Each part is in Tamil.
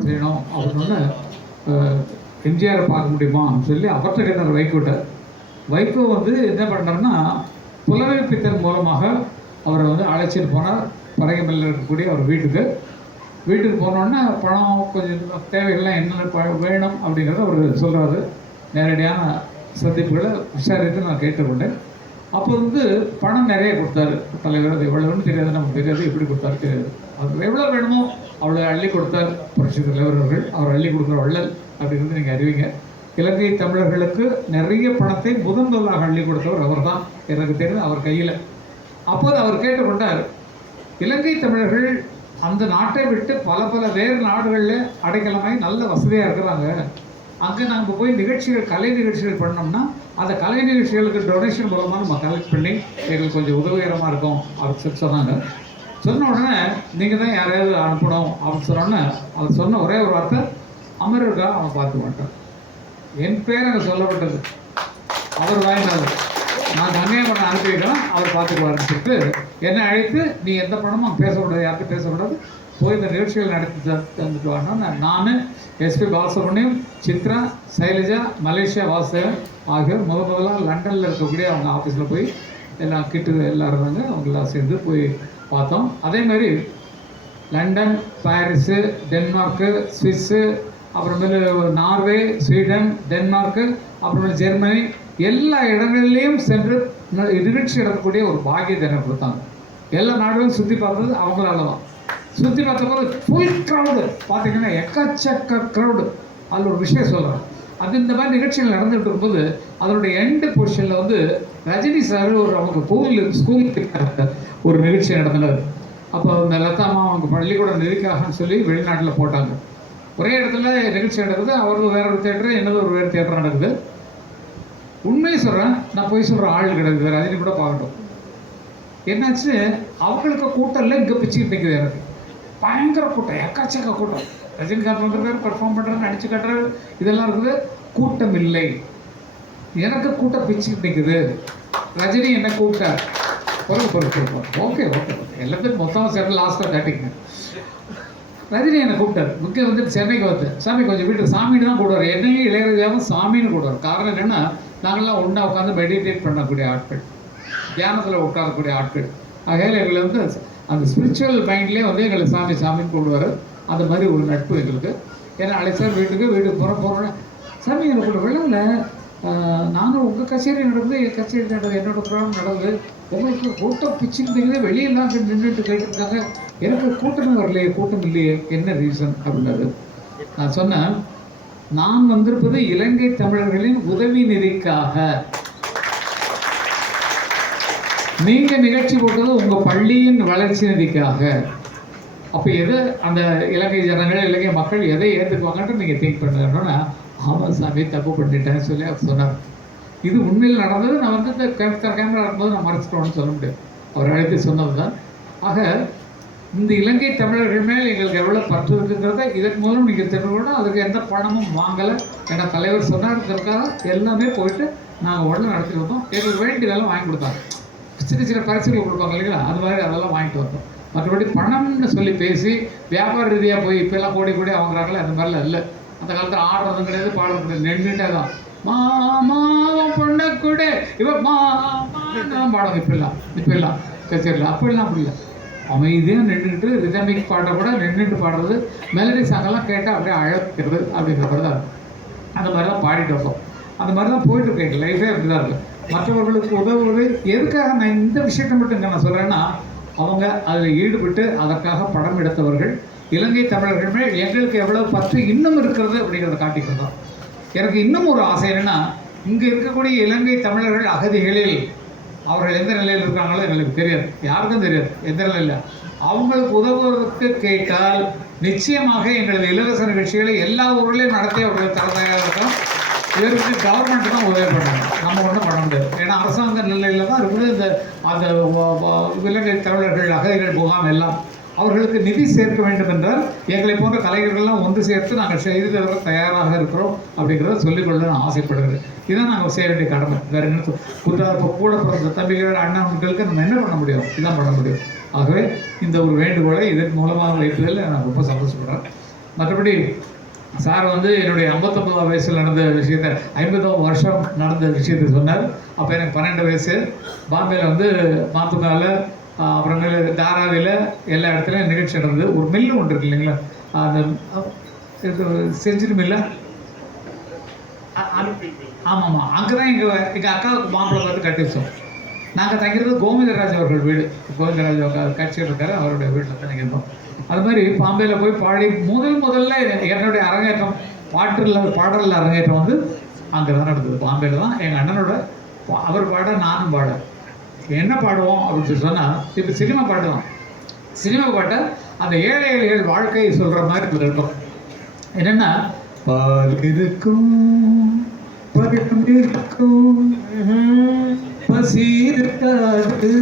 ஏற்பாடு செய்யணும் அப்படின்னு எம்ஜிஆரை பார்க்க முடியுமான்னு சொல்லி அவர்கிட்ட கேட்டார் வைகோட்ட. வைகோ என்ன பண்ணுறாருன்னா புலவை பித்தன் மூலமாக அவரை அழைச்சிட்டு போனார் பரங்கிமலையில் இருக்கக்கூடிய அவர் வீட்டுக்கு போனோடனே பணம் கொஞ்சம் தேவைகள்லாம் என்ன வேணும் அப்படிங்கிறத அவர் சொல்கிறாரு. நேரடியான சந்திப்புகளை விசாரித்து நான் கேட்டுக்கொண்டேன். அப்போ பணம் நிறைய கொடுத்தாரு தலைவர். அது எவ்வளோன்னு தெரியாது, நமக்கு தெரியாது, எப்படி கொடுத்தாரு தெரியாது. அவர் எவ்வளோ வேணுமோ அவ்வளோ அள்ளி கொடுத்தார் புரட்சி தலைவர் அவர்கள். அவர் அள்ளி கொடுக்குற வள்ளல் அப்படிங்கிறது நீங்கள் அறிவிங்க. இலங்கை தமிழர்களுக்கு நிறைய பணத்தை முதலாக அள்ளி கொடுத்தவர் அவர் தான், எனக்கு தெரிந்து அவர் கையில். அப்போது அவர் கேட்டுக்கொண்டார், இலங்கை தமிழர்கள் அந்த நாட்டை விட்டு பல வேறு நாடுகளில் அடைக்கலமாய் நல்ல வசதியாக இருக்கிறாங்க. அங்கே நாங்கள் போய் கலை நிகழ்ச்சிகள் பண்ணோம்னா அந்த கலை நிகழ்ச்சிகளுக்கு டொனேஷன் மூலமாக நம்ம கலெக்ட் பண்ணி எங்களுக்கு கொஞ்சம் உதவிகரமாக இருக்கும் அப்படின்னு சொன்னாங்க. சொன்ன உடனே நீங்கள் தான் யாரையாவது அனுப்பணும் அப்படின்னு சொன்னோடனே அவர் சொன்ன ஒரே ஒரு வார்த்தை, அமெரிக்கா அவன் பார்த்து மாட்டான். என் பேர் அங்கே சொல்லப்பட்டது. அவர் வாங்கினார், நான் கங்கையம்மனை அனுப்பிக்கிறேன், அவர் பார்த்துக்குவாருன்னு சொல்லிட்டு என்னை அழைத்து, நீ எந்த பணமும் பேசக்கூடாது, யாருக்கும் பேசக்கூடாது, போய் இந்த நிகழ்ச்சிகள் நடத்தி தந்துட்டு வாங்கினா நான் எஸ்பி பாலசுப்ரமணியம், சித்ரா, சைலஜா, மலேசியா வாசுதேவன் ஆகியோர் முதலாக லண்டனில் இருக்கக்கூடிய அவங்க ஆஃபீஸில் போய் எல்லாம் எல்லாம் இருந்தாங்க. அவங்களாம் சேர்ந்து போய் பார்த்தோம். அதேமாதிரி லண்டன், பாரிஸு, டென்மார்க்கு, ஸ்விஸ்ஸு, அப்புறமேலு நார்வே, ஸ்வீடன், டென்மார்க்கு, அப்புறமேலு ஜெர்மனி, எல்லா இடங்கள்லேயும் சென்று நிகழ்ச்சி நடக்கக்கூடிய ஒரு பாக்கியத்தை எனக்கு கொடுத்தாங்க. எல்லா நாடுகளும் சுற்றி பார்த்தது அவங்களால தான். சுற்றி பார்த்தபோது ஃபுல் க்ரௌடு பார்த்தீங்கன்னா எக்கச்சக்க க்ரௌடு. அதில் ஒரு விஷயம் சொல்கிறேன், அது இந்த மாதிரி நிகழ்ச்சிகள் நடந்துகிட்டு இருக்கும்போது அதனுடைய எண்டு பொசிஷனில் ரஜினி சார் அவங்க ஸ்கூலுக்கு ஒரு நிகழ்ச்சி நடந்தனர். அப்போ அந்த லதாமா அவங்க பள்ளிக்கூட நிதிக்காகன்னு சொல்லி வெளிநாட்டில் போட்டாங்க. ஒரே இடத்துல நிகழ்ச்சி நடக்குது, அவருக்கு வேற ஒரு தேட்டரு, என்னது ஒரு வேறு தேட்டர் நடக்குது. உண்மையை சொல்கிறேன், நான் போய் சொல்கிற ஆள் கிடக்குது, ரஜினி கூட பார்க்கட்டும். என்னாச்சு, அவங்களுக்கு கூட்டம் இல்லை, இங்கே பிச்சுக்கிட்டு நிற்குது. எனக்கு பயங்கர கூட்டம், எக்கச்சக்க கூட்டம். ரஜினிகாந்த் வந்துருக்காரு, பெர்ஃபார்ம் பண்ணுறாரு, நடிச்சு காட்டுறாரு, இதெல்லாம் இருக்குது. கூட்டம் இல்லை, எனக்கு கூட்டம் பிச்சுக்கிட்டு நிற்குது. ரஜினி என்ன கூப்பிட்டார், பொறுப்பு ஓகே எல்லாத்துக்கும் மொத்தமாக சேர்ந்து லாஸ்ட்டாக காட்டிங்க. ரஜினி என்னை கூப்பிட்டார். முக்கியம் சென்னைக்கு சாமி கொஞ்சம் வீட்டு சாமின்னு தான் கூடுவார். என்னையும் இளையராஜாவும் சாமின்னு கூடுவார். காரணம் என்னென்னா, நாங்கள்லாம் ஒன்றா உட்காந்து மெடிடேட் பண்ணக்கூடிய ஆட்கள், தியானத்தில் உட்காரக்கூடிய ஆட்கள். ஆகையால் எங்களை அந்த ஸ்பிரிச்சுவல் மைண்ட்லேயே எங்களை சாமின்னு கூடுவார். அந்த மாதிரி ஒரு நட்பு எங்களுக்கு. ஏன்னா அழைச்சார் வீட்டுக்கு போகிறோன்னே, சாமி எனக்கு ஒரு வெள்ளவில் நாங்கள் உங்கள் கச்சேரி நடக்குது, என் கச்சேரி நடக்குது, என்னோடய ப்ரோக்ராம் நடக்குது, உங்களுக்கு கூட்டம் பிச்சுக்கிட்டீங்களே, வெளியெல்லாம் நின்றுட்டு கேட்டுருக்காங்க, எனக்கு கூட்டமே வரலையே, கூட்டம் இல்லையே, என்ன ரீசன் அப்படின்னாரு. நான் சொன்னேன், நான் வந்திருப்பது இலங்கை தமிழர்களின் உதவி நிதிக்காக. நீங்க நிகழ்ச்சி போட்டது உங்க பள்ளியின் வளர்ச்சி நிதிக்காக. அப்ப எதை அந்த இலங்கை ஜனங்கள், இலங்கை மக்கள் எதை ஏற்றுக்குவாங்கன்னு நீங்க திங்க் பண்ணுறோன்னா, ஆமாம் சாமி தப்பு பண்ணிட்டேன்னு சொல்லி அவர் சொன்னார். இது உண்மையில் நடந்தது. நான் இந்த கேமரா இருக்கும்போது நான் மறைச்சிட்டோன்னு சொல்ல முடியாது, அவர் அழைத்து சொன்னது தான். ஆக இந்த இலங்கை தமிழர்கள் மேல் எங்களுக்கு எவ்வளோ பற்று இருக்குங்கிறத இதன் மூலம் நீங்கள் தெரிஞ்சுக்கணும். அதுக்கு எந்த பணமும் வாங்கலை. ஏன்னா தலைவர் சொன்னாருக்கிறதுக்காக எல்லாமே போயிட்டு நாங்கள் உடனே நடத்திட்டு வந்தோம். எங்களுக்கு வேண்டியதெல்லாம் வாங்கி கொடுத்தாங்க. சின்ன பரிசுகள் கொடுப்பாங்க இல்லைங்களா, அது மாதிரி அதெல்லாம் வாங்கிட்டு வந்தோம். மற்றபடி பணம்னு சொல்லி பேசி வியாபார ரீதியாக போய் இப்போல்லாம் கோடி வாங்குறாங்களே, அந்த மாதிரிலாம் இல்லை. அந்த காலத்தில் ஆடுறதும் கிடையாது, பாடுறதும் கிடையாது, நின்றுட்டே தான் மாமாவும் பொண்ணை கூட இப்போ மாமாவும் பாடுவாங்க. இப்பெல்லாம் கச்சேரியில் அப்படிலாம் அப்படி இல்லை. அமைதியாக நின்றுட்டு ரிதமிக் பாட்டை கூட நின்றுட்டு பாடுறது, மெலடி சாங்கெல்லாம் கேட்டால் அப்படியே அழைக்கிறது அப்படிங்கிறது தான். அந்த மாதிரிலாம் பாடிட்டு வந்தோம். அந்த மாதிரி தான் போயிட்டு இருக்கு லைஃபே, அப்படி தான் இருக்குது. மற்றவர்களுக்கு உதவுவது எதுக்காக நான் இந்த விஷயத்தை மட்டும் நான் சொல்கிறேன்னா, அவங்க அதில் ஈடுபட்டு அதற்காக படம் எடுத்தவர்கள். இலங்கை தமிழர்கள் மேல் எங்களுக்கு எவ்வளவு பற்று இன்னும் இருக்கிறது அப்படிங்கிறத காட்டிக்கிறோம். எனக்கு இன்னும் ஒரு ஆசை என்னென்னா, இங்கே இருக்கக்கூடிய இலங்கை தமிழர்கள் அகதிகளில் அவர்கள் எந்த நிலையில் இருக்காங்களோ எங்களுக்கு தெரியாது, யாருக்கும் தெரியாது எந்த நிலையில். அவங்களுக்கு உதவுவதற்கு கேட்டால் நிச்சயமாக எங்களது இலவச நிகழ்ச்சிகளை எல்லா ஊர்லேயும் நடத்தி அவர்கள் தலைமையாக இருக்கும். இதற்கு கவர்மெண்ட் தான் உதவி பண்ணணும், நம்ம ஒன்றும் பண்ண முடியாது. ஏன்னா அரசாங்க நிலையில் தான் இருக்குது. இந்த அந்த இலங்கை தமிழர்கள் அகதிகள் முகாம் எல்லாம் அவர்களுக்கு நிதி சேர்க்க வேண்டும் என்றால் எங்களை போன்ற கலைஞர்கள்லாம் ஒன்று சேர்த்து நாங்கள் செய்து தர தயாராக இருக்கிறோம் அப்படிங்கிறத சொல்லிக்கொள்ள நான் ஆசைப்படுகிறேன். இதான் நாங்கள் செய்ய வேண்டிய கடமை. வேறு என்ன கூட பிறந்த தம்பிகள் அண்ணன்களுக்கு நம்ம என்ன பண்ண முடியும், இதான் பண்ண முடியும். ஆகவே இந்த ஒரு வேண்டுகோளை இதன் மூலமாக வைப்பதில் நான் ரொம்ப சந்தோஷப்படுறேன். மற்றபடி சார் வந்து என்னுடைய 59 வயசில் நடந்த விஷயத்த 50வது வருஷம் நடந்த விஷயத்த சொன்னார். அப்போ எனக்கு 12 வயசு. பாம்பேயில் வந்து மாத்துக்கால அப்புறமேல தாராவியில் எல்லா இடத்துலையும் நிகழ்ச்சி நடந்தது. ஒரு மில்லு ஒன்று இருக்கு இல்லைங்களா, அந்த செஞ்சுரி மில்ல, ஆமாம்மா, அங்கே தான் எங்கள் அக்காவுக்கு மாப்பிள்ளை பார்த்து கட்டி வச்சோம். நாங்கள் தங்கிறது கோவிந்தராஜ் அவர்கள் வீடு. கோவிந்தராஜ் கட்சியில் இருக்காரு, அவருடைய வீட்டில் தான் தங்கியிருந்தோம். அது மாதிரி பாம்பேயில் போய் பாடி முதல்ல என்னுடைய அரங்கேற்றம் பாடலில் அரங்கேற்றம் வந்து அங்கே தான் நடந்தது. பாம்பேயில் தான் எங்கள் அண்ணனோட அவர் பாட நானும் பாட. என்ன பாடுவோம் அப்படின்னு சொன்னால், இப்போ சினிமா பாட்டு தான். சினிமா பாட்டை அந்த ஏழை ஏழைகள் வாழ்க்கையை சொல்கிற மாதிரி இருக்கும். என்னென்னா, பால் இருக்கும், பழம் இருக்கும், பசி இருக்காது,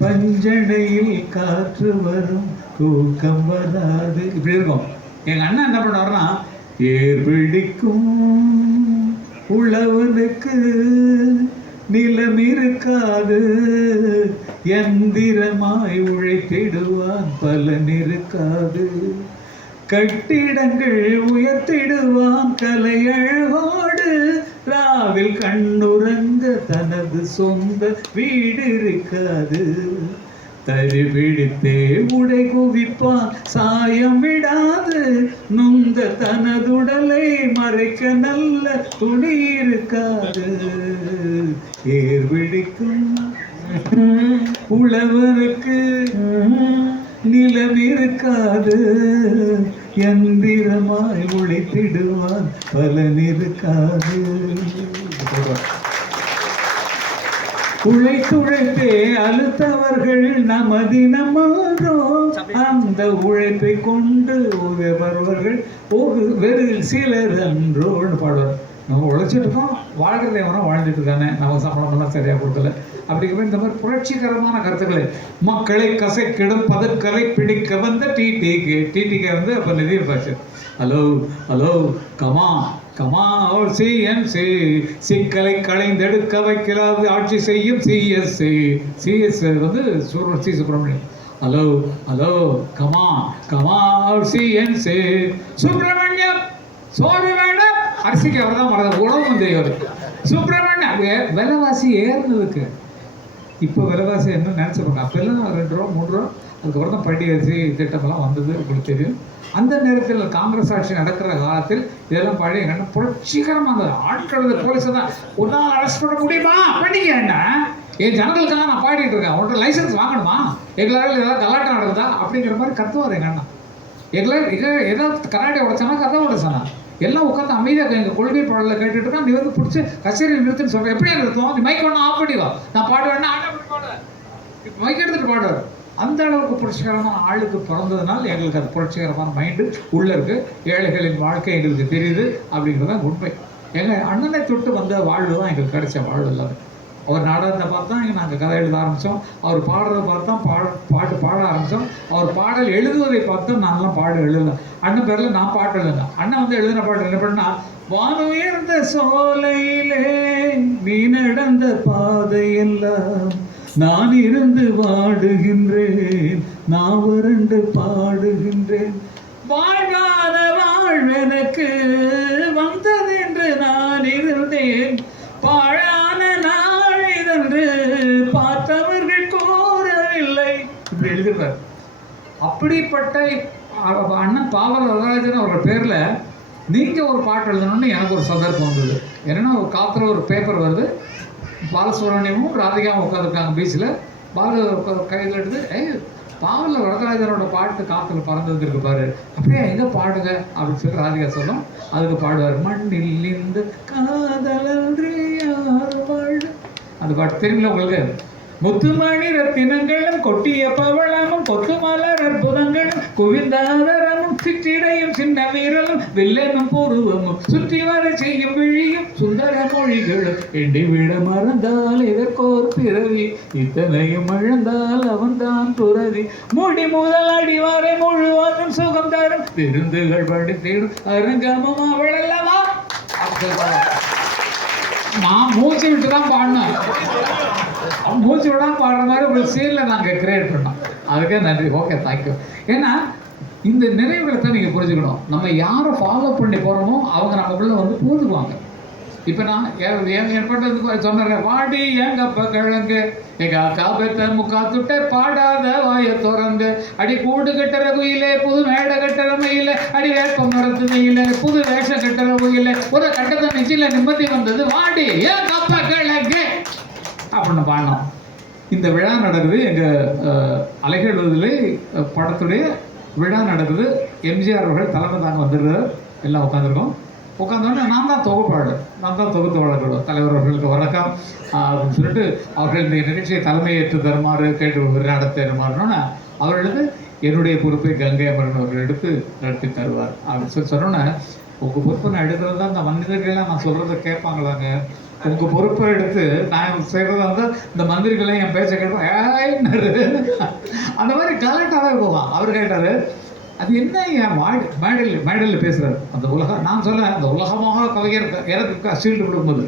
பஞ்சனையில் காற்று வரும், தூக்கம் வராது, இப்படி இருக்கும். எங்க அண்ணன் என்ன பண்ணுவாருன்னா, ஏர் பிடிக்கும் உழவனுக்கு நிலம் இருக்காது, எந்திரமாய் உழைத்திடுவான் பலன் இருக்காது, கட்டிடங்கள் உயர்த்திடுவான் கலையழகோடு, ராவில் கண்ணுறங்க தனது சொந்த வீடு இருக்காது, தறி பிடித்தே உடை குவிப்பான் சாயம் விடாது, நுந்த தனதுடலை மறைக்க நல்ல துணி இருக்காது, ஏர் பிடிக்கும் உழவருக்கு நிலம் இருக்காது, எந்திரமாய் உழைத்திடுவான் பலன் இருக்காது. உழைத்துழைத்தே அழுத்தவர்கள் நமதினமாறோம், அந்த உழைப்பை கொண்டு உயர்வர்கள் வெறு சிலர் அன்றோன்னு பாடுவார். நம்ம உழைச்சிட்டு இருக்கோம், வாழ்கிறதே வேணா வாழ்ந்துட்டு இருக்கானே, நம்ம சம்பளமெல்லாம் சரியாக கொடுக்கல. அப்படிங்கிற இந்த மாதிரி புரட்சிகரமான கருத்துக்களை மக்களை கசைக்கிடும் பதக்கலை பிடிக்க வந்த டிடிகே வந்து அப்போ நிதியர் பாச்சு. ஹலோ ஹலோ கமா கமா அவர் சிஎன்சி, சிக்கலை களைந்தெடுக்க வைக்கிறாது ஆட்சி செய்யும் சிஎஸ் வந்து C Subramaniam. Hello hello comma comma அவர் சிஎன்சி சுப்பிரமணியம், சோறு வேண்டாம் அரிசிக்கு அவர் தான் வர்றது, உணவு தெய்வர் சுப்பிரமணியம். விலைவாசி ஏறினதுக்கு இப்போ விலைவாசி என்ன நினச்சிருப்பாங்க. அப்போல்லாம் 2 ரூபா 3 ரூபா, அதுக்கப்புறம் தான் படி அரிசி திட்டமெல்லாம் வந்தது, உங்களுக்கு தெரியும். அந்த நேரத்தில் காங்கிரஸ் ஆட்சி நடக்கிற காலத்தில் இதெல்லாம் பழைய கண்ண புரட்சிகரமாக ஆட்கள் போலீஸை தான் ஒன்றால் அரெஸ்ட் பண்ண முடியுமா, பண்ணிக்க என்ன, என் ஜனங்களுக்காக நான் பாடிட்டு இருக்கேன், உன்னோட லைசன்ஸ் வாங்கணுமா, எங்களால் ஏதாவது கலாட்டம் நடக்குதா அப்படிங்கிற மாதிரி கத்துவார் எங்கள் அண்ணா. எங்களால் ஏதாவது கராட்டை உடைச்சானா கதை உடைச்சானா எல்லாம் உட்காந்து அமைதியாக எங்கள் கொள்கை பாடலில் கேட்டுட்டு இருக்கா. நீ வந்து பிடிச்சி கச்சேரியில் நிறுத்துன்னு சொல்கிறேன், எப்படியா நிறுத்துவோம், நீ மைக் ஒன்று ஆஃப் பண்ணிவா, நான் பாடுவேன்னா ஆட்டோமேட்டிக் பாடுவேன், மைக் எடுத்துகிட்டு பாடுவார். அந்த அளவுக்கு புரட்சிகரமான ஆளுக்கு பிறந்ததுனால எங்களுக்கு அது புரட்சிகரமான மைண்டு உள்ளே இருக்குது. ஏழைகளின் வாழ்க்கை எங்களுக்கு தெரியுது அப்படிங்கிறது தான் உண்மை. எங்கள் அண்ணனை தொட்டு வந்த வாழ்வு தான் எங்களுக்கு கிடைச்ச வாழ்வு இல்லாத. அவர் நாடகத்தை பார்த்து தான் நாங்கள் கதை எழுத ஆரம்பித்தோம், அவர் பாடுறதை பார்த்து தான் பாட்டு பாட ஆரம்பித்தோம், அவர் பாடல் எழுதுவதை பார்த்து தான் நான்லாம் பாடு எழுதலாம். அண்ணன் பேரில் நான் பாட்டு எழுதுனேன். அண்ணன் வந்து எழுதின பாட்டு என்ன பண்ணால், வானுயர்ந்த சோலையிலே நீ நடந்த பாதையெல்லாம் நான் இருந்து வாடுகின்றேன், நான் வறண்டு பாடுகின்றேன், வாழ்வான வாழ்வெனக்கு வந்தது என்று நான் இருந்தேன், பாழான நாள் இதென்று பார்த்தவர்கள் கூறவில்லை, இப்படி எழுதுறார். அப்படிப்பட்ட அண்ணன் பாவல் வரதராஜன் அவர்கள் பேரில் நீங்கள் ஒரு பாட்டு எழுதணும்னு எனக்கு ஒரு சந்தர்ப்பம் வந்தது. என்னென்னா, ஒரு காற்றுல ஒரு பேப்பர் வருது, பாலசுப்ரமணியமும் ராதிகாவும் உட்காந்துருக்காங்க பீச்சில், பால கையில் எடுத்து பாவலில் வரதராஜனோட பாட்டு காற்றுல பறந்ததுக்கு இருக்கு பாரு, அப்படியே எங்கே பாடுங்க அப்படின்னு சொல்லி ராதிகா சொல்லும். அதுக்கு பாடுவார், மண்ணில் இந்த காதலன்றி யார் வாழ், அந்த பாட்டு தெரியுமில்ல உங்களுக்கு. முத்துமணி ரத்தினங்களும் கொட்டிய பவளமும் கொத்து மலர் அற்புதங்களும் குவிந்தாதரமும் சிற்றிடையும் சின்ன வீரலும் வில்லனும் பூர்வமும் சுற்றி வர செய்யும் விழியும் சுந்தர மொழிகளும் எண்டி விட மறந்தால் இதற்கோர் பிறவி, இத்தனையும் இழந்தால் அவன்தான் துறவி, முடி முதல் அடி வரை முழுவதும் சுகம் தரும் விருந்துகள் படித்திடும் அரங்கமும் அவள் அல்லவா. நான் மூச்சு விட்டு தான் பாடினேன், மூச்சு விடாமல் பாடுற மாதிரி ஒரு சீனில் நாங்கள் கிரியேட் பண்ணோம். அதுக்கே நன்றி, ஓகே, தேங்க்யூ. ஏன்னா இந்த நிறைவுகளை தான் நீங்கள் புரிஞ்சுக்கணும். நம்ம யாரை ஃபாலோ பண்ணி போகிறோமோ அவங்க நமக்குள்ள வந்து பூந்துக்குவாங்க. இப்போ நான் என் பாட்டு சொன்னேன், வாடி ஏங்க அப்பா கிழங்கு எங்க அக்கா பெத்த முக்கா துட்டை பாடாத வாய திறந்து அடி கூடு கட்டுற குயிலே புது மேடை கட்டுற மயில அடி வேப்ப மரத்து மயில புது வேஷம் கட்டுற குயில ஒரு கட்டத்தை நெஞ்சில நிம்மதி வந்தது வாடி ஏங்க அப்பா கிழங்கு அப்படின்னு பாடினோம். இந்த விழா நடக்குது எங்கள் அலைகடலிலே படத்துடைய விழா நடக்குது. எம்ஜிஆர் அவர்கள் தலைமை தாங்க வந்துடுறாரு. எல்லாம் உட்காந்துருக்கோம். உட்காந்தோடனே நான் தான் தொகுப்பாளர், நான் தான் தொகுத்து வழங்கிடுவோம். தலைவர் அவர்களுக்கு வணக்கம் அப்படின்னு சொல்லிட்டு அவர்கள் இந்த நிகழ்ச்சியை தலைமையேற்று தருமாறு கேட்டு நடத்த தருமாறுனா அவர்களுக்கு என்னுடைய பொறுப்பை கங்கை அமரன் அவர்கள் எடுத்து நடத்தி தருவார் அப்படின்னு சொல்லி சொன்னோன்னே, உங்கள் பொறுப்பை நான் எடுக்கிறது தான் இந்த மனிதர்கள்லாம் நான் சொல்கிறத கேட்பாங்களாங்க. உங்கள் பொறுப்பை எடுத்து நான் செய்கிறதா இருந்தால் இந்த மந்திரிகளையும் என் பேச்சை கேட்பாரு. அந்த மாதிரி கலெக்டாகவே போவான். அவர் கேட்டார், அது என்ன என் மேடையில் பேசுகிறார் அந்த உலகம். நான் சொல்ல அந்த உலக மகா கவிஞர் எனக்கு ஷீல்டு கொடுக்கும்போது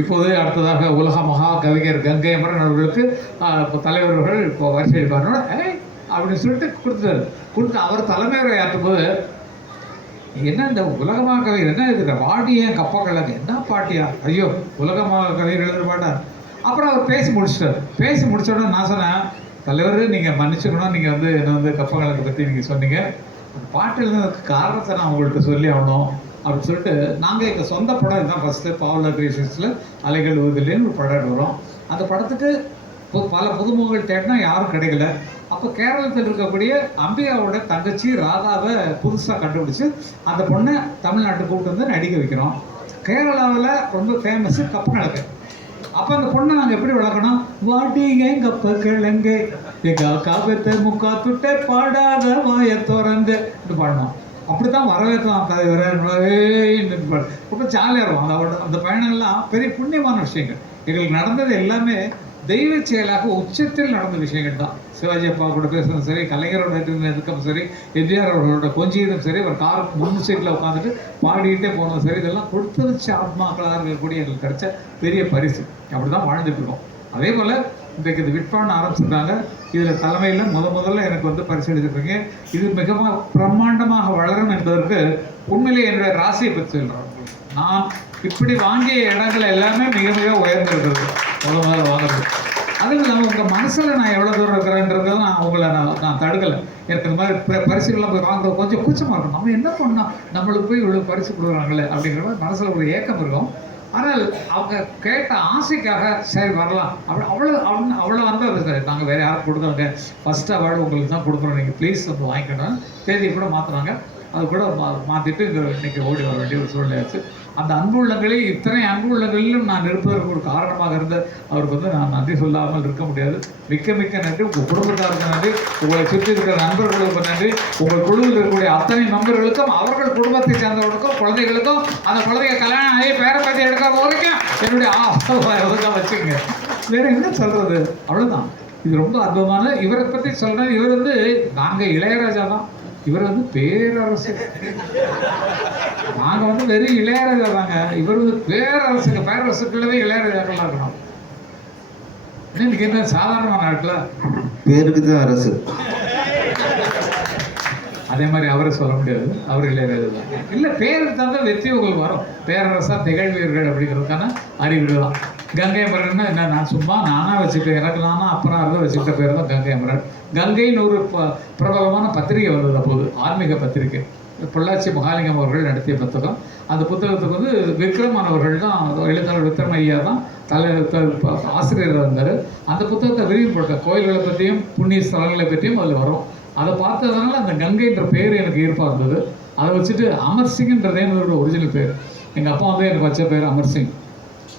இப்போது அடுத்ததாக உலக மகா கவிஞர் கங்கை அமரன் அவர்களுக்கு தலைவர்கள் இப்போ வரிசை எடுப்பார் அப்படின்னு சொல்லிட்டு கொடுத்து அவர் தலைமையுரை ஆற்றும் போது, என்ன இந்த உலகமாக கவிஞர் என்ன இருக்கிற வாடிய கப்பா கிழங்கு என்ன பாட்டியா, ஐயோ உலகமாக கவிஞர் எழுதுற பாட்டா. அப்புறம் அவர் பேசி முடிச்ச உடனே நான் சொன்னேன், தலைவர் நீங்கள் மன்னிச்சுக்கணும், நீங்கள் வந்து என்ன வந்து கப்பா கிழங்கு பற்றி நீங்கள் சொன்னீங்க, அந்த பாட்டு எழுதுனதுக்கு காரணத்தை நான் உங்கள்கிட்ட சொல்லி ஆகணும் அப்படின்னு சொல்லிட்டு நாங்கள் எங்கள் சொந்த படம் இதுதான் ஃபஸ்ட்டு பாவலர் கிரியேஷன்ஸில் அலைகள் ஊதிலேன்னு ஒரு படம் எடுக்கிறோம். அந்த படத்துக்கு பல புதுமுகங்கள் தேடினா யாரும் கிடைக்கல. அப்போ கேரளத்தில் இருக்கக்கூடிய அம்பிகாவோட தங்கச்சி ராதாவை புதுசாக கண்டுபிடிச்சி அந்த பொண்ணை தமிழ்நாட்டுக்கு கூப்பிட்டு வந்து நடிக்க வைக்கிறோம். கேரளாவில் ரொம்ப ஃபேமஸ்ஸு கப்ப கிழங்கு. அப்போ அந்த பொண்ணை நாங்கள் எப்படி வளர்க்கணும், வாட்டி ஏன் கப்ப கிழங்கு எங்க காப்பத்தை முக்கா துட்டை பாடாத வாய திறந்து பாடணும். அப்படி தான் வரவேற்கலாம் தலைவர். ரொம்ப ஜாலியாக இருக்கும். அந்த பயணங்கள்லாம் பெரிய புண்ணியமான விஷயங்கள். எங்களுக்கு நடந்தது எல்லாமே தெய்வ செயலாக உச்சத்தில் நடந்த விஷயங்கள் தான். சிவாஜி அப்பா கூட பேசுறதும் சரி, கலைஞரோட எதுக்கும் சரி, எம்ஜிஆர் அவர்களோட கொஞ்சியதும் சரி, ஒரு கார் முன் சீட்டில் உட்காந்துட்டு பாடிக்கிட்டே போனதும் சரி, இதெல்லாம் கொடுத்து வச்ச ஆத்மாக்களாக இருக்கக்கூடிய எங்களுக்கு கிடைச்ச பெரிய பரிசு. அப்படி தான் வாழ்ந்துட்டு இருக்கோம். அதே போல் இன்றைக்கு இது விட்பான ஆரம்பிச்சிருக்காங்க. இதில் தலைமையில் முதல்ல எனக்கு வந்து பரிசு எடுத்துருக்கீங்க. இது மிகவும் பிரம்மாண்டமாக வளரும் என்பதற்கு உண்மையிலே என்னுடைய ராசியை பற்றி சொல்கிறேன். நான் இப்படி வாங்கிய இடங்கள் எல்லாமே மிக மிக உயர்ந்திருக்கிறது முதல்ல வாங்குறது. அதுவும் இல்லாமல் உங்கள் மனசில் நான் எவ்வளோ தூரம் இருக்கிறேன்றதை நான் உங்களை நான் தடுக்கலை. எனக்கு இந்த மாதிரி பரிசுகள்லாம் போய் வாங்க கொஞ்சம் கூச்சமாக இருக்கும். நம்ம என்ன பண்ணோம், நம்மளுக்கு போய் இவ்வளோ பரிசு கொடுக்குறாங்களே அப்படிங்கிற மாதிரி மனசில் ஒரு ஏக்கம் இருக்கும். ஆனால் அவங்க கேட்ட ஆசைக்காக சரி வரலாம் அவ்வளோ வந்தால் சார் நாங்கள் வேறு யாரும் கொடுக்குறோங்க, ஃபஸ்ட் அவார்டு உங்களுக்கு தான் கொடுக்குறோம், நீங்கள் ப்ளீஸ் வந்து வாங்கிக்கணும். தேதியை கூட மாற்றுறாங்க. அது கூட மாற்றிட்டு இங்கே இன்றைக்கி ஓடி வர வேண்டிய ஒரு சூழ்நிலையாச்சு. அந்த அன்பு உள்ளங்களில் இத்தனை அன்பு உள்ளங்களிலும் நான் இருப்பதற்கு ஒரு காரணமாக இருந்த அவருக்கு வந்து நான் நன்றி சொல்லாமல் இருக்க முடியாது. மிக்க மிக்க நன்றி. உங்கள் குடும்பத்தாருக்கு நன்றி, உங்களை சுற்றி இருக்கிற நண்பர்களுக்கு நன்றி, உங்கள் குழுவில் இருக்கக்கூடிய அத்தனை நண்பர்களுக்கும், அவர்கள் குடும்பத்தை சேர்ந்தவர்களுக்கும், குழந்தைகளுக்கும், அந்த குழந்தைங்க கல்யாணம் ஆகி பேரப்பத்தி எடுக்கிற வரைக்கும் என்னுடைய ஒதுக்காக வச்சுக்கோங்க. வேற என்ன சொல்றது, அவ்வளோதான். இது ரொம்ப அற்புதமான. இவரை பற்றி சொல்கிறேன். இவர் வந்து நாங்கள் இளையராஜா தான், இவர் வந்து பேரரசு. நாங்கள் வந்து வெறும் இளையராஜா தாங்க, இவர் வந்து பேரரசுங்க. பேரரசுக்குள்ளவே இளையராஜாக்கள்லாம் இருக்கணும். இன்னைக்கு என்ன சாதாரணமான நாட்டில் பேருக்கு தான் அரசு. அதே மாதிரி அவரை சொல்ல முடியாது, அவர் இளையராஜா தான். இல்லை, பேருக்கு தான் வெற்றி உங்களுக்கு வரும். பேரரசா திகழ்வீர்கள் அப்படிங்கிறதுக்கான அறிகுறி தான். கங்கை அமரன்னா என்ன, நான் சும்மா நானாக வச்சுக்கிட்டேன், எனக்கு நானா அப்புறம் அதை வச்சுக்கிட்ட பேர் தான் கங்கை அமரன். கங்கைன்னு ஒரு பிரபலமான பத்திரிகை வந்தது அப்போது, ஆன்மீக பத்திரிகை. பொள்ளாச்சி மகாலிங்கம் அவர்கள் நடத்திய புத்தகம். அந்த புத்தகத்துக்கு வந்து விக்ரமன் அவர்கள் தான், எழுத்தாளர் விக்ரம் ஐயா தான் ஆசிரியராக இருந்தார். அந்த புத்தகத்தை விரிவுபடுத்த கோயில்களை பற்றியும் புண்ணிய ஸ்தலங்களை பற்றியும் அதில் வரும். அதை பார்த்ததுனால அந்த கங்கைன்ற பேர் எனக்கு ஈர்ப்பாக இருந்தது. அதை வச்சுட்டு அமர் சிங்ன்றதே என்னோட ஒரிஜினல் பேர். எங்கள் அப்பா வந்து எனக்கு வச்ச பேர் அமர் சிங்.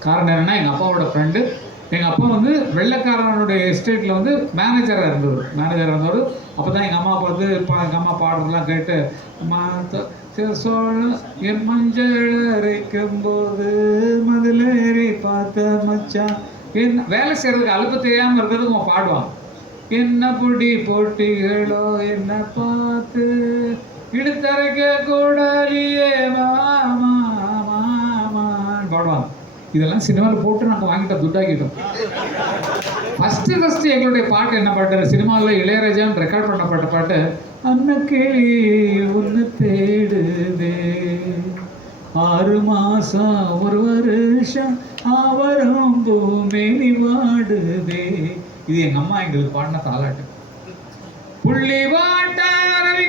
காரணம் என்னென்னா, எங்கள் அப்பாவோட ஃப்ரெண்டு. எங்கள் அப்பா வந்து வெள்ளைக்காரனுடைய எஸ்டேட்டில் வந்து மேனேஜராக இருந்தவர். அப்போ தான் எங்கள் அம்மா பார்த்து எங்கள் அம்மா பாடுறதெல்லாம் கேட்டு, சோழ என் மஞ்சள் அரைக்கும் போது மதுளேறி பார்த்த மச்சான், என்ன வேலை செய்கிறதுக்கு அலுப்பு தெரியாமல் இருக்கிறதுக்கு அவன் பாடுவான். என்ன பொடி போட்டிகளோ என்ன பார்த்து இழுத்தரைக்க கூடாலியே மாமா மாமான்னு பாடுவான். இதெல்லாம் சினிமாவில் போட்டு நாங்கள் வாங்கிட்டோம், துட்டாக்கிட்டோம். ஃபஸ்ட்டு எங்களுடைய பாட்டு என்ன பாட்டு, சினிமாவில் இளையராஜான்னு ரெக்கார்ட் பண்ணப்பட்ட பாட்டு அன்னக்கிளி ஒன்று தேடுதே 6 மாசம் 1 வருஷம் அவரும் பூமேனி வாடுதே. இது எங்க அம்மா எங்களுக்கு பாடின தாலாட்டு. புள்ளி வாட்டாரி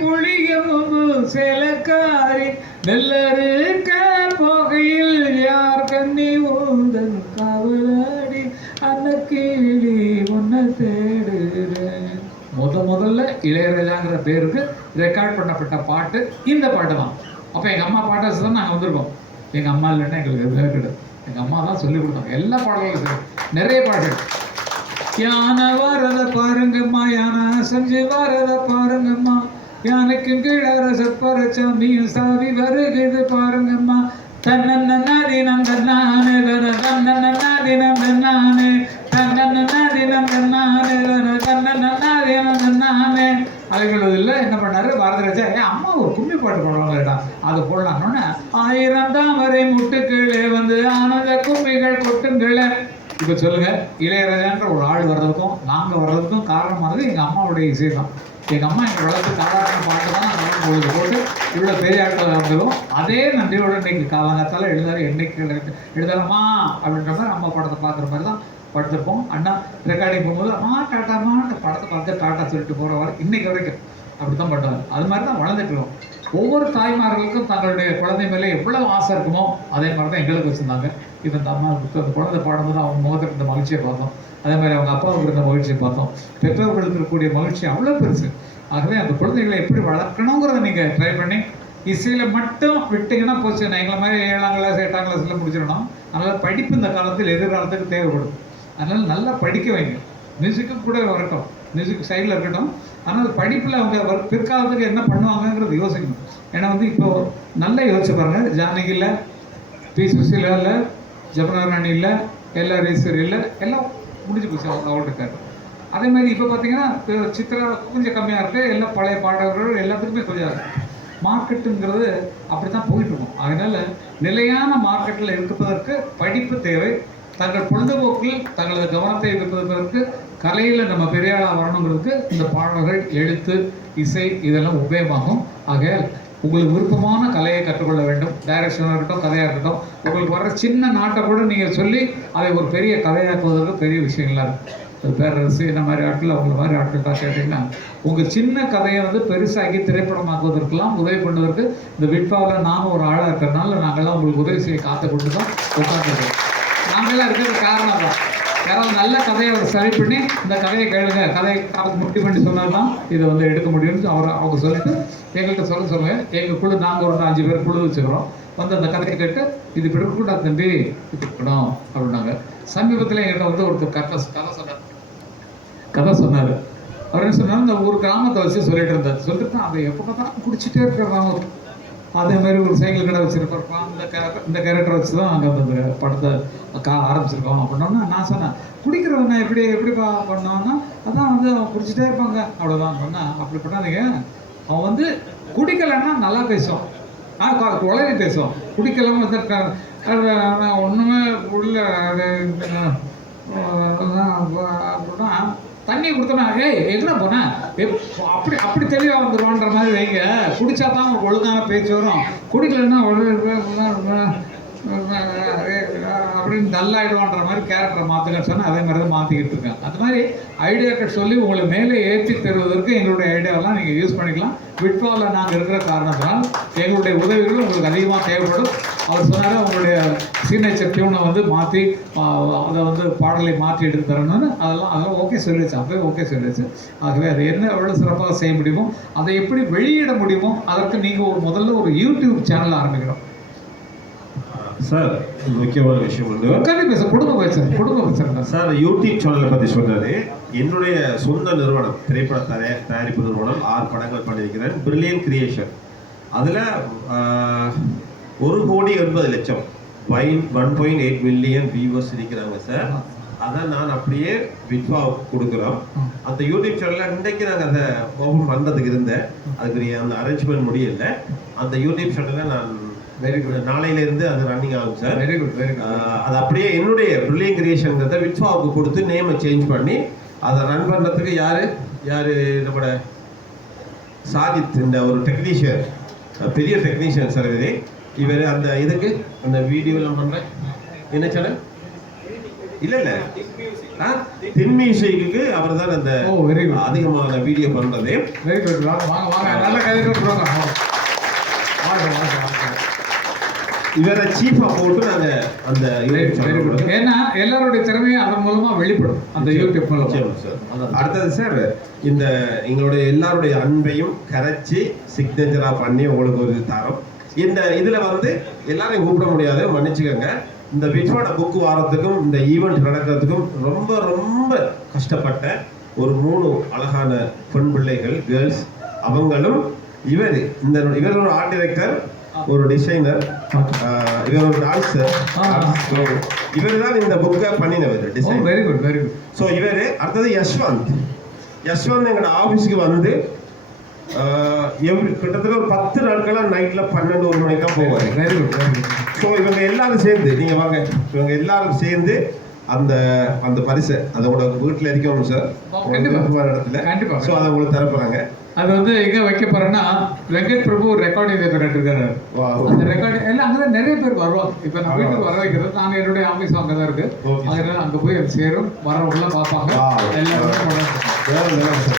புளியமும்பு சேலக்காரி நெல்லறுக்க போகையில் யார் கண்ணி ஊதன் காவலாடி அன்னக்கிளி ஒன்ன தேடுறேன். முதல்ல இளையராஜாங்கிற பேருக்கு ரெக்கார்ட் பண்ணப்பட்ட பாட்டு இந்த பாட்டு தான். அப்போ எங்கள் அம்மா பாட்டை வச்சு தான் நாங்கள் வந்திருக்கோம். எங்கள் அம்மா இல்லைன்னா எங்களுக்கு எதுவுமே கிடையாது. எங்கள் அம்மா தான் சொல்லிக் கொடுத்தாங்க எல்லா பாடல்களும் சரி, நிறைய பாடல்கள். யானை வரத பாருங்கம்மா, யானை செஞ்சு வரத பாருங்கம்மா, யானைக்கு கீழரச பரச்சாமியும் சாவி வருகிறது பாருங்கம்மா. தன்னன்னாதினம் தன்னானே தன்னன்னாதினம் தன்னானே தன்னன்னாதினம் தன்னானே தன்னன்னாதினம் தன்னானே. அலைகளுதில் என்ன பண்ணாரு பாரதிராஜா, அம்மா ஒரு கும்மி பாட்டு போடுவாங்கடா, அது போடலாம்னு 1000 தாமரை முட்டுக்களே வந்து ஆனந்த கும்மிகள் கொட்டுங்களே. இப்போ சொல்லுங்க, இளையராஜான்ற ஒரு ஆள் வர்றதுக்கும் நாங்கள் வர்றதுக்கும் காரணமானது எங்கள் அம்மாவுடைய இசை தான். எங்கள் அம்மா எங்கள் வளர்த்து தாராளமான பாட்டு தான் நாங்கள் பொழுது போட்டு இவ்வளோ பெரிய ஆட்கள் இருந்ததும் அதே நன்றியோட இன்னைக்கு காலங்காத்தால என்னைக்கு எழுதலாமா அப்படின்ற மாதிரி அம்மா படத்தை பார்க்குற மாதிரி தான் படுத்திருப்போம். அண்ணா ரெக்கார்டிங் போகும்போது அம்மா டாட்டாமா அந்த படத்தை பார்த்து டாட்டா சொல்லிட்டு போகிற வரை இன்னைக்கு வரைக்கும் அப்படி தான் பண்ணுவாங்க. அது மாதிரி தான் வளர்ந்துட்டு இருக்கோம். ஒவ்வொரு தாய்மார்களுக்கும் தங்களுடைய குழந்தை மேலே எவ்வளவு ஆசை இருக்குமோ அதே மாதிரி தான் எங்களுக்கு வச்சுருந்தாங்க. இப்போ இந்த அம்மாவுக்கு அந்த குழந்தை பாடும்போது அவங்க முகத்துக்கு இருந்த மகிழ்ச்சியை பார்த்தோம், அதே மாதிரி அவங்க அப்பாவுக்கு இருந்த மகிழ்ச்சியை பார்த்தோம். பெற்றோர்களுக்கு இருக்கக்கூடிய மகிழ்ச்சி அவ்வளோ பெருசு. ஆகவே அந்த குழந்தைகளை எப்படி வளர்க்கணுங்கிறத நீங்கள் ட்ரை பண்ணி இசையில் மட்டும் விட்டிங்கன்னா போச்சு. நான் எங்களை மாதிரி 7ஆம் கிளாஸ் 8ஆம் கிளாஸில் முடிச்சிடணும். அதனால் படிப்பு இந்த காலத்தில் எதிர்காலத்துக்கு தேவைப்படும். அதனால் நல்லா படிக்க வைங்க. மியூசிக்கு கூட வரட்டும், மியூசிக் சைடில் இருக்கட்டும். ஆனால் படிப்பில் அவங்க பிற்காலத்துக்கு என்ன பண்ணுவாங்கங்கிறது யோசிக்கணும். ஏன்னா இப்போது நல்லா யோசிச்சு பாருங்கள், ஜானகி இல்லை, பி சுசீலா இல்லை, ஜபனாராணி இல்லை, எல்ஆர் ஈஸ்வரி இல்லை, எல்லாம் முடிஞ்சு போச்சு அவர்கிட்ட. அதே மாதிரி இப்போ பார்த்தீங்கன்னா சித்ரா கொஞ்சம் கம்மியாக இருக்குது. எல்லாம் பழைய பாடல்கள் எல்லாத்துக்குமே கொஞ்சம் மார்க்கெட்டுங்கிறது அப்படி தான் போயிட்டுருக்கும். அதனால் நிலையான மார்க்கெட்டில் இருப்பதற்கு படிப்பு தேவை. தங்கள் பொழுதுபோக்கில் தங்களது கவனத்தை இருப்பதற்கு கலையில் நம்ம பெரிய ஆளாக வரணுங்கிறதுக்கு இந்த பாடல்கள், எழுத்து, இசை இதெல்லாம் உபயோகமாகும். ஆகையால் உங்களுக்கு விருப்பமான கலையை கற்றுக்கொள்ள வேண்டும். டைரக்ஷனாக இருக்கட்டும், கதையாக இருக்கட்டும். உங்களுக்கு வர்ற சின்ன நாட்டை கூட நீங்கள் சொல்லி அதை ஒரு பெரிய கதையாக்குவதற்கு பெரிய விஷயங்களாக இருக்குது. பேரரசு இந்த மாதிரி ஆட்கள், அவங்கள மாதிரி ஆட்கள் தான் கேட்டிங்கன்னா உங்கள் சின்ன கதையை பெருசாகி திரைப்படமாக்குவதற்கெல்லாம் உதவி பண்ணுவதற்கு இந்த விட்பாவில் நானும் ஒரு ஆளாக இருக்கிறதுனால நாங்கள்லாம் உங்களுக்கு உதவி செய்ய காத்து கொண்டு தான் உட்காந்துருக்கோம். நாங்கள்லாம் இருக்கிறது காரணம் தான். யாராவது நல்ல கதையை சரி பண்ணி இந்த கதையை கேளுங்க, கதையை முட்டி பண்ணி சொன்னால் தான் இதை எடுக்க முடியும்னு அவங்க சொல்லிட்டு எங்கள்கிட்ட சொல்லுங்கள். எங்கள் குழு நாங்கள் ஒரு 5 பேர் குழு வச்சுக்கிறோம். அந்த கதையை கேட்டு இது இப்படி இருக்கக்கூடாது தம்பி, இப்படி இருக்கணும் அப்படின்னாங்க. சமீபத்தில் எங்கள்கிட்ட ஒருத்தர் கதை சொன்னார். அவர் என்ன சொன்னார், இந்த ஒரு கிராமத்தை வச்சு சொல்லிட்டு இருந்தார். சொல்லிட்டு தான் அதை எப்போ பார்த்தாலும் குடிச்சிட்டே இருக்கிறாங்க. அதே மாதிரி ஒரு சைக்கிள் கடை வச்சுருப்போம். இந்த கேரக்டர் வச்சு தான் நாங்கள் அந்த படத்தை ஆரம்பிச்சிருக்கோம் அப்படின்னோன்னா நான் சொன்னேன், குடிக்கிறவங்க எப்படி பண்ணோன்னா அதான் அவன் குடிச்சிட்டே இருப்பாங்க அவ்வளோதான் சொன்னேன். அப்படி பண்ணாதீங்க, அவன் குடிக்கலைன்னா நல்லா பேசுவான், உளறி பேசுவான். குடிக்கலாம் ஒன்றுமே உள்ள அப்படின்னா தண்ணி கொடுத்தோன்னா எங்கே போனேன் அப்படி தெளிவாக வந்துடுவான்ற மாதிரி வைங்க. குடித்தா தான் உங்களுக்கு ஒழுங்கான பேச்சு வரும். குடிக்கலைன்னா அப்படின்னு டல்லாகிடுவான்ற மாதிரி கேரக்டரை மாற்றுங்கன்னு சொன்னால் அதே மாதிரி தான் மாற்றிக்கிட்டு இருக்கேன். அது மாதிரி ஐடியாக்கள் சொல்லி உங்களை மேலே ஏற்றி தருவதற்கு எங்களுடைய ஐடியாவெல்லாம் நீங்கள் யூஸ் பண்ணிக்கலாம். விட்பாவில் நாங்கள் இருக்கிற காரணத்தினால் எங்களுடைய உதவிகள் உங்களுக்கு அதிகமாக தேவைப்படும். அவர் சொன்னார் உங்களுடைய சிக்னேச்சர் டியூனை மாற்றி அதை பாடலை மாற்றி எடுத்து தரணும்னு. அதெல்லாம் ஓகே சொல்லிடுச்சு, அப்பவே ஓகே சொல்லிடுச்சு. ஆகவே அதை என்ன எவ்வளோ சிறப்பாக செய்ய முடியுமோ, அதை எப்படி வெளியிட முடியுமோ அதற்கு நீங்கள் முதல்ல ஒரு யூடியூப் சேனல் ஆரம்பிக்கிறோம் சார். முக்கியமான விஷயம் குடும்ப பிரச்சனை சார். யூடியூப் சேனலை பற்றி சொன்னாரு. என்னுடைய சொந்த நிறுவனம், திரைப்பட தயாரிப்பு நிறுவனம், 6 படங்கள் பண்ணியிருக்கிறேன். Brilliant creation. அதில் 1,80,00,000 1.8 மில்லியன் வியூவர்ஸ் இருக்கிறாங்க சார். அதை நான் அப்படியே விட்பாவுக்கு கொடுக்குறோம். அந்த யூடியூப் சேனலில் இன்றைக்கு நாங்கள் அதை ஓப்பன் பண்ணுறதுக்கு இருந்தேன், அதுக்கு அந்த அரேஞ்ச்மெண்ட் முடியல. அந்த யூடியூப் சேனலில் நான் நாளையிலேருந்து அது ரன்னிங் ஆகும் சார். Very good. அது அப்படியே என்னுடைய பிரில்லியன்ட் கிரியேஷன்கிறத விட்பாவுக்கு கொடுத்து நேமை சேஞ்ச் பண்ணி அதை ரன் பண்ணுறதுக்கு யார் யாரு நம்மட சாஜித் இந்த ஒரு டெக்னீஷியன், பெரிய டெக்னீஷியன் சார் இவர் அந்த இதுக்கு அந்த வீடியோலாம் பண்ற என்ன சேனல் இல்ல தின் மியூசிக்கு அவர் தான் அந்த வெரி குட் அதிகமான வீடியோ பண்றது. Very good. வாங்க வாங்க வாங்க, நல்ல கதை சொல்றாங்க. வாங்க வாங்க வாங்க. இவரை சீஃபா போட்டு நாங்க அந்த வெரி குட். ஏன்னா எல்லாருடைய திறமையும் அதன் மூலமா வெளிப்படும் அந்த யூடியூப் மூலமா. அடுத்தது சார், இந்த எங்களுடைய எல்லாருடைய அன்பையும் கரைச்சி சிக்னேச்சரா பண்ணி உங்களுக்கு ஒரு தரம். இந்த இதுல வந்து எல்லாரையும் கூப்பிட முடியாது, மன்னிச்சுக்கோங்க. இந்த விட்வாட புக்கு வாரத்துக்கும் இந்த ஈவெண்ட் நடக்கிறதுக்கும் ரொம்ப ரொம்ப கஷ்டப்பட்ட ஒரு 3 அழகான பெண் பிள்ளைகள், கேர்ள்ஸ். அவங்களும் இவர் ஒரு ஆர்ட் டைரக்டர், ஒரு டிசைனர், இவர் ஒரு டான்சர். இவர் தான் இந்த புக்கை பண்ணினவர் design. Very good very good. So இவர். அடுத்தது யஷ்வந்த் எங்களோட ஆஃபீஸுக்கு வந்து கிட்டத்தட்ட ஒரு 10 நாட்களாக நைட்டில் 12-1 மணிக்கு தான் போவார். Very good very good. So இவங்க எல்லாரும் சேர்ந்து, நீங்கள் வாங்க, இவங்க எல்லாரும் சேர்ந்து அந்த அந்த பரிசை அதை உங்களோட வீட்டில் இருக்கணும் சார், இடத்துல. கண்டிப்பா. ஸோ அதை உங்களுக்கு தரப்போறாங்க. அது வந்து எங்க வைக்க போறேன்னா, வெங்கட் பிரபு ஒரு ரெக்கார்டிங் தேட்டர் இருக்காரு. அந்த ரெக்கார்டிங் எல்லாம் அங்கதான் நிறைய பேர் வருவாங்க. இப்ப நான் வீட்டுக்கு வர வைக்கிறது, நாங்க என்னுடைய ஆபீஸ் அங்கதான் இருக்கு. அதனால அங்க போய் அது சேரும், வரவங்க பார்ப்பாங்க எல்லாரும்.